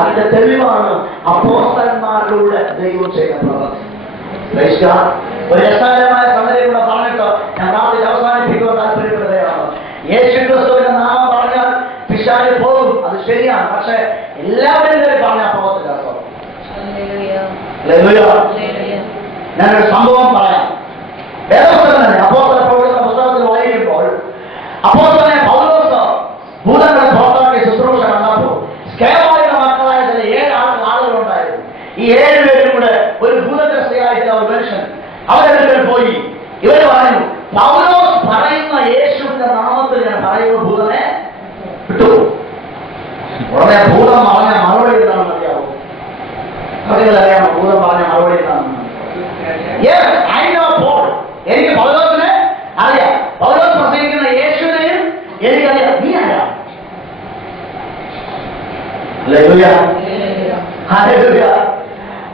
അതിന്റെ തെളിവാണ് അപ്പോസ്തലന്മാരിലൂടെ ദൈവം ചെയ്ത പ്രവർത്തി. ഒരു രസകരമായ സംഗതികൂടെ പറഞ്ഞിട്ട് ഞാൻ നാട്ടിൽ അവസാനിപ്പിക്കുവാൻ താല്പര്യപ്പെടുകയാണ്. യേശുക്രിസ്തുവിന്റെ നാമം പറഞ്ഞാൽ പിശാച് പോകും, അത് ശരിയാണ്. പക്ഷെ എല്ലാവരും പറഞ്ഞ പോകത്തില്ല. ഞാനൊരു സംഭവം പറയാം. വേദപുസ്തകം തന്നെ അപ്പോസ്തലപ്രവൃത്തിയുടെ പുസ്തകത്തിൽ വായിക്കുമ്പോൾ അപ്പോസ്തലനെ പൗലോസ് ഭൂതങ്ങളെ പുറത്താക്കിയ ശുശ്രൂഷ കണ്ടപ്പോൾ സ്കേവായുടെ മക്കളായ ചില 7 ആളുകളുണ്ടായിരുന്നു. ഈ 7 പേരും കൂടെ ഒരു ഭൂതഗ്രസ്തയായിട്ടുള്ള ഒരു മനുഷ്യൻ അവരുടെ പോയി ഇവർ പറഞ്ഞു, പൗലോസ് പറയുന്ന യേശുവിന്റെ നാമത്തിൽ ഞാൻ പറയുന്ന ഭൂതനെ വിട്ടു. ഉടനെ ഭൂതം പറഞ്ഞ മറുപടി എന്താണെന്ന് അറിയാമോ? അറിയാമോ ഭൂതം പറഞ്ഞ മറുപടി എന്താണെന്ന്? എനിക്ക് പൗലോസിനെ അറിയാം, പൗലോസ് പ്രസംഗിക്കുന്ന യേശുവിനെയും എനിക്കറിയാം, നീ അറിയാം.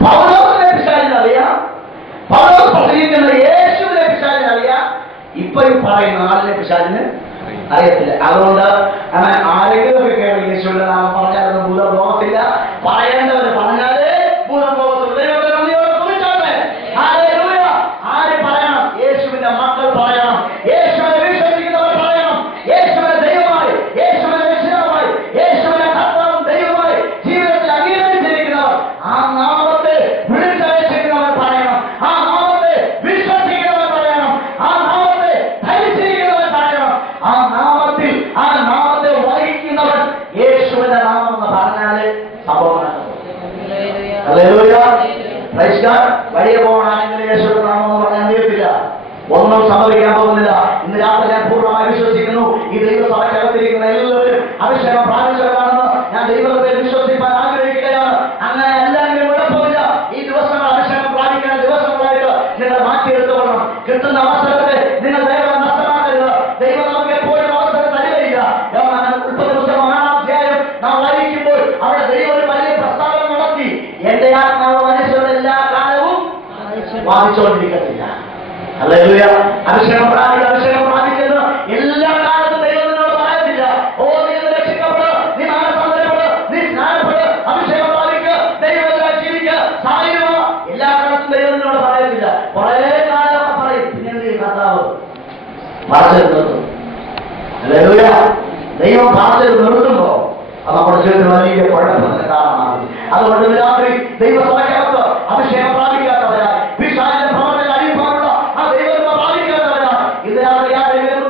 പൗലോസിനെ പിശാചിനെ അറിയാം, പൗലോസ് പ്രസംഗിക്കുന്ന യേശുവിനെ പിശാചിനെ അറിയാം, ഇപ്പൊ ഈ പറയുന്ന ആളിനെ പിശാചിന് അറിയത്തില്ല. അതുകൊണ്ട് അങ്ങനെ ആരെങ്കിലും ഒക്കെ കേട്ട് യേശുവിന്റെ നാമം പറഞ്ഞാലൊന്നും ഭൂതം പോകത്തില്ല. പറയേണ്ടവര് പറഞ്ഞാലേ ഭൂതം പോകത്തുള്ളൂ. ആര് പറയണം? യേശുവിന്റെ മക്കൾ പറയണം, യേശുവിനെ വിശ്വസിക്കുന്നവർ പറയണം, യേശുവിനെ ദൈവമായി, യേശുവിനെ രക്ഷിതാവായി, യേശുവിനെ കർത്താവും ദൈവമായി ജീവിതത്തിൽ അംഗീകരിച്ചിരിക്കുന്നവർ ആ നാമത്തെ വിളിച്ചയച്ചിരിക്കുന്നവർ പറയണം, ആ നാമത്തെ വിശ്വസിക്കുന്നവർ പറയണം, ആ നാമത്തെ ധരിച്ചിരിക്കുന്നവർ പറയണം, ആ നാമത്തെ വഹിക്കുന്നവർ യേശുവിന്റെ നാമം എന്ന് പറഞ്ഞാല് സംഭവമാണ്. വഴിയ പോകണമെങ്കിൽ യേശുവിന്റെ നാമം എന്ന് പറഞ്ഞാൽ അറിയത്തില്ല, ഒന്നും സംഭവിക്കാൻ പോകുന്നില്ല. ഇന്ന് രാത്രി ഞാൻ പൂർണ്ണമായി വിശ്വസിക്കുന്നു, ഈ ദൈവസഭയ്ക്കകത്തിരിക്കുന്ന എല്ലാവരും അഭിഷേകം പ്രാപിച്ചവരാണെന്ന് ഞാൻ ദൈവത്തെ വിശ്വസിക്കാൻ ആഗ്രഹിക്കുകയാണ്. അങ്ങനെ എല്ലാവരും കുഴപ്പമില്ല. ഈ ദിവസങ്ങൾ അഭിഷേകം പ്രാപിക്കുന്ന ദിവസങ്ങളായിട്ട് നിങ്ങൾ മാറ്റിയെടുത്തുകൊള്ളണം. കിട്ടുന്ന അവസരത്തെ നിങ്ങൾ ദൈവം നഷ്ടമാക്കരുത്. ദൈവം നമുക്ക് എപ്പോഴും അവസരം തരികയില്ല. ഉൽപ്പത്തി പുസ്തകം 1-ാം അധ്യായം നാം വായിക്കുമ്പോൾ അവിടെ ദൈവം ഒരു വലിയ പ്രസ്താവന നടത്തി. എന്റെ ആത്മാവ് മനുഷ്യരുടെ എല്ലാ കാലവും വാദിച്ചുകൊണ്ടിരിക്കത്തില്ല. ഹല്ലേലൂയ. അഭിഷേകം പ്രാപിക്കുന്ന എല്ലാ കാലത്തും ദൈവം നിന്നോട് പറയത്തില്ല, ഓ നീ രക്ഷിക്കപ്പെട്, നീ മാനസാന്തരപ്പെട്, നീ സ്നാനപ്പെട്, അഭിഷേകം പ്രാപിക്കുക, ദൈവത്തിനായി ജീവിക്കുക, സായുക. എല്ലാ കാലത്തും ദൈവം നിന്നോട് പറയത്തില്ല. കുറെ കാലമൊക്കെ പറയും, പിന്നെ കർത്താവ് പ്രാർത്ഥന നിർത്തും. ഹല്ലേലൂയ. ദൈവം പ്രാർത്ഥന നിർത്തുമ്പോ അത് നമ്മുടെ ജീവിതത്തിൽ വലിയ കുഴപ്പത്തിന് കാരണമാണ്. അതുകൊണ്ട് രാത്രി ദൈവസഭയ്ക്കകത്ത് അഭിഷേകം പ്രാപിക്കാത്തവരാ, പിശാചിന്റെ പ്രവർത്തനം അറിയിപ്പാനുള്ള ആ ദൈവത്തെ പ്രാപിക്കാത്തവരാ, ഇത് രാത്രി ആരെങ്കിലും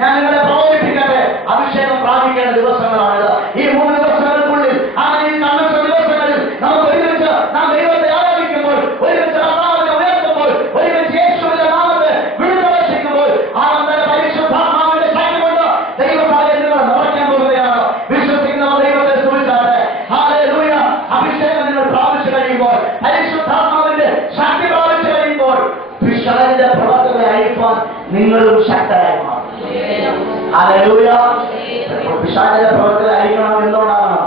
ഞാൻ നിങ്ങളെ പ്രബോധിപ്പിക്കട്ടെ. അഭിഷേകം പ്രാപിക്കേണ്ട ദിവസങ്ങളാണിത്. ഈ 3 ദിവസങ്ങൾക്കുള്ളിൽ ഈ കൺവെൻഷൻ ദിവസങ്ങളിൽ നമുക്ക് ഒരുമിച്ച് നാം ദൈവത്തെ ആരാധിക്കുമ്പോൾ, ഒരുമിച്ച് കർത്താവിനെ ഉയർത്തുമ്പോൾ, ഒരുമിച്ച് യേശുവിന്റെ നാമത്തെ വിളിച്ചപേക്ഷിക്കുമ്പോൾ പരിശുദ്ധാത്മാവിന്റെ ശക്തി കൊണ്ട് ദൈവസഭയിൽ നിങ്ങൾ നിറയ്ക്കാൻ പോവുകയാണ്. വിശ്വസിക്കുന്നവർ ദൈവത്തെ സ്തുതിച്ചാട്ടെ. ഹല്ലേലൂയ. അഭിഷേകം നിങ്ങൾ പ്രാപിച്ചു കഴിയുമ്പോൾ, പരിശുദ്ധാത്മാവിന്റെ ശക്തി പ്രാപിച്ചു കഴിയുമ്പോൾ പിശാചിന്റെ പ്രവർത്തനങ്ങളെ അഴിപ്പാൻ നിങ്ങളും ശക്തരായി മാറും. ഹല്ലേലൂയ. പിശാചിന്റെ പ്രവർത്തനങ്ങളെ അഴിക്കണം എന്തുകൊണ്ടാകണം?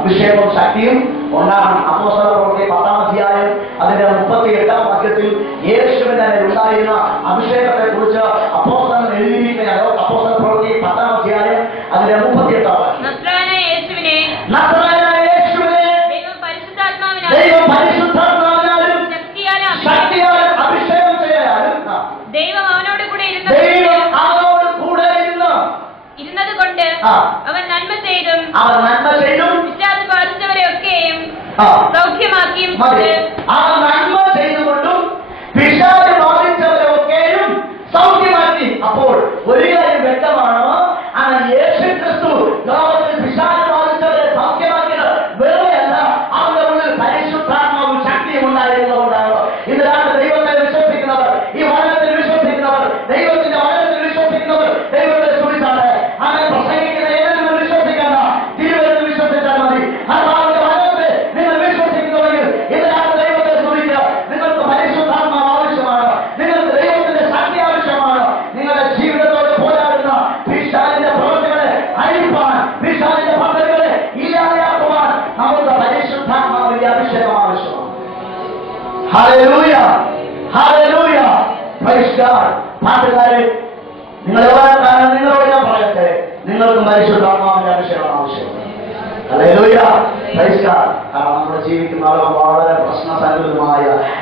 അഭിഷേകവും ശക്തിയും ഉണ്ടാകണം. അപ്പോസ്തലപ്രവൃത്തി 10-ാം അധ്യായം അതിന്റെ 38-ാം വാക്യത്തിൽ യേശുവിന്റെ ഉണ്ടായിരുന്ന അഭിഷേകത്തെ കുറിച്ച് അപ്പോസ്തലൻ എഴുതിയിരിക്കുകയാണ്. അപ്പോസ്തലപ്രവൃത്തി 10-ാം അധ്യായം അതിന്റെ 38-ാം വാക്യം. ദൈവം പരിശുദ്ധാത്മാവിനാലും ശക്തിയാലും അഭിഷേകം ചെയ്യാനും ദൈവം അവനോട് കൂടെ ഇരുന്നത് കൊണ്ട് അവൻ നന്മ ചെയ്തും പിശാച് ബാധിച്ചവരെയൊക്കെയും സൗഖ്യമാക്കിയും അവൻ നന്മ ചെയ്തുകൊണ്ടും പിശാച് ബാധിച്ചവരെയൊക്കെയും സൗഖ്യമാക്കി. അപ്പോൾ ഒരു കാര്യം വ്യക്തമാണ്, ആ യേശുക്രിസ്തു ലോകത്തിൽ പിശാച് ബാധിച്ചവരെ സൗഖ്യമാക്കിയത് വെറുതെയല്ല, അവരുടെ ഉള്ളിൽ പരിശുദ്ധാത്മാവും ശക്തിയും ഉണ്ടായിരുന്നതുകൊണ്ടാണ്. ഇതിലാണ് ദൈവത്തെ വിശ്വസിക്കുന്നവർ, ഈ വചനത്തിൽ വിശ്വസിക്കുന്നവർ, ദൈവത്തിന്റെ വചനത്തിൽ വിശ്വസിക്കുന്നവർ ദൈവത്തെ സ്തുതിച്ചാണ്. അങ്ങനെ പ്രസംഗിക്കുന്ന ഏതെങ്കിലും വിശ്വസിക്കണ്ട, തിരുവനന്തപുരത്ത് വിശ്വസിച്ചാൽ മതി. കർത്താവിന്റെ വചനത്തെ നിങ്ങൾ വിശ്വസിക്കുന്നുവെങ്കിൽ ഇതിലാണ് ദൈവത്തെ സ്തുതിക്കുക. നിങ്ങൾക്ക് പരിശുദ്ധാത്മാവ് ആവശ്യമാണ്, നിങ്ങൾക്ക് ദൈവത്തിന്റെ ശക്തി ആവശ്യമാണ്. നിങ്ങളുടെ ജീവിതത്തോട് പോരാടുന്ന പിശാചിന്റെ പ്രവൃത്തികളെ അഴിപ്പാൻ, പിശാചിന്റെ പദ്ധതികളെ ഇല്ലാതെയാക്കുവാൻ നമുക്ക് പരിശുദ്ധാത്മാവിന്റെ അഭിഷേകം ആവശ്യമാണ്. ഹല്ലേലൂയ. ഹല്ലേലൂയ. Praise God. പാട്ടുകാരെ, നിങ്ങളോട് ഞാൻ പറയട്ടെ, നിങ്ങൾക്കും പരിശുദ്ധാത്മാവിന്റെ അഭിഷേകം ആവശ്യമാണ്. ഹല്ലേലൂയ. Praise God. കാരണം നമ്മൾ ജീവിക്കുന്ന വളരെ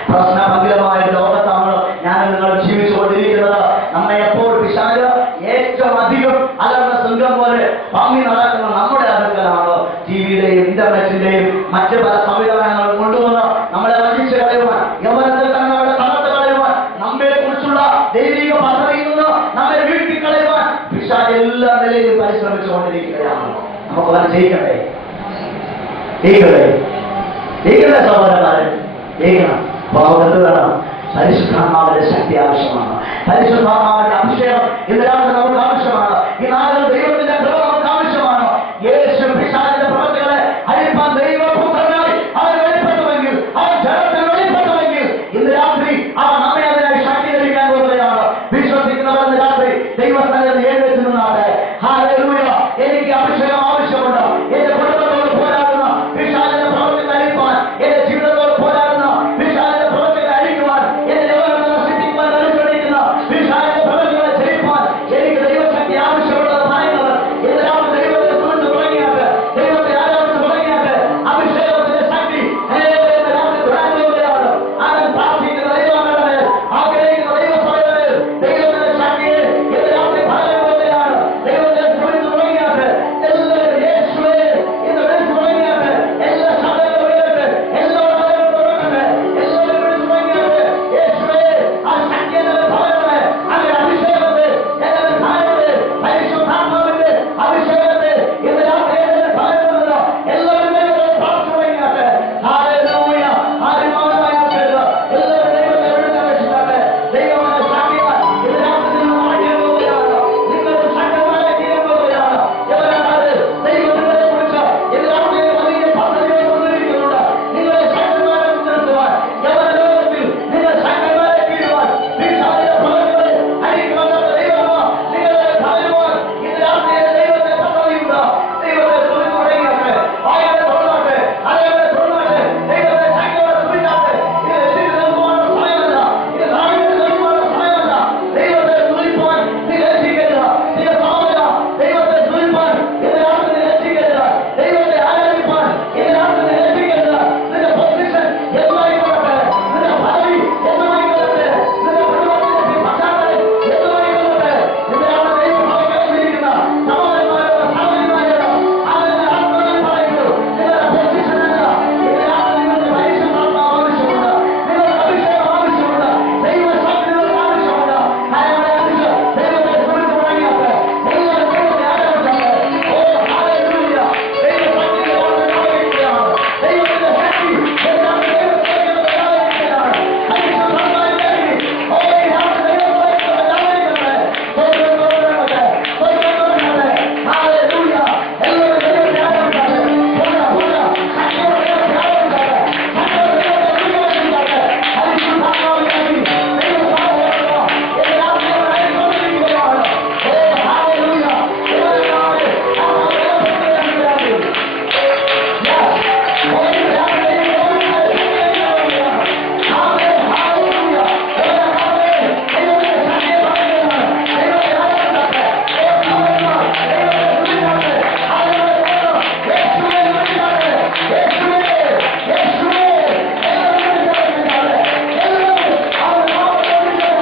പ്രശ്നഭംഗിതമായ ലോകത്താണ് ഞാൻ നിങ്ങൾ ജീവിച്ചുകൊണ്ടിരിക്കുന്നത്. നമ്മെ എപ്പോൾ പിശാച് ഏറ്റവും അധികം അലർന്ന സിംഹം പോലെ പമ്മി നടക്കുന്ന നമ്മുടെ അടുക്കലാണ് ടിവിയുടെയും ഇന്റർനെറ്റിന്റെയും മറ്റ് പല സംവിധാനങ്ങളും കൊണ്ടുവന്ന് നമ്മളെ വഞ്ചിച്ച് കളയുവാൻ, യൗവനത്തിൽ തന്നെ അവിടെ തകർത്ത് കളയുവാൻ, നമ്മെ കുറിച്ചുള്ള ദൈവിക പദ്ധതിയിൽ നിന്ന് നമ്മെ വീഴ്ത്തിക്കളയുവാൻ പിശാച് എല്ലാ നിലയിലും പരിശ്രമിച്ചുകൊണ്ടിരിക്കുകയാണ്. നമുക്ക് അവനെ ജയിക്കട്ടെ, ജയിക്കട്ടെ സഹോദരന്മാരെ, ജയിക്കണം. അപ്പോൾ എന്ത് വേണം? പരിശുദ്ധാത്മാവിന്റെ ശക്തി ആവശ്യമാണ്. പരിശുദ്ധാത്മാവിന്റെ അഭിഷേകം ഇന്ന്